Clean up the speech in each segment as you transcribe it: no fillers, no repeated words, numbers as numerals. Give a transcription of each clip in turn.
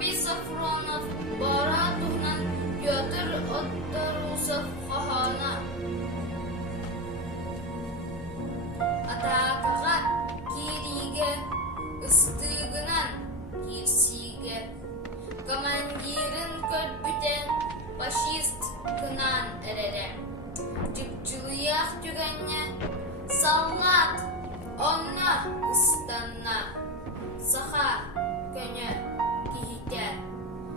Воробей Сафронов бара туһунан Петр Отторусов хохона. Атакаға кириге, ыстыгынан кирсиге. Командирин көрбүте фашист кынан эрере. Жыпчылыях түгенне саллат онна ыстанна. Саха көне кихите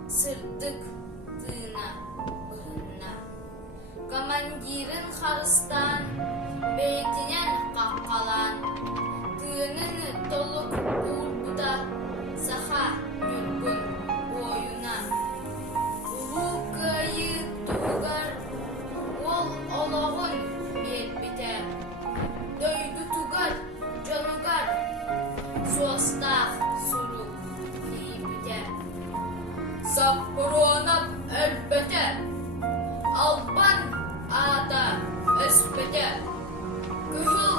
сырдык тына быһынна. Командирин харыстан бейтинен каккалан. Тынын толук урбута саха нүргүн ойуна. Улуу кайы тугар ол ологун бербите. Дөйдү тугар жонугар суостах сурук кейбите. Сапронап элбете албан ата өспете. Күхыл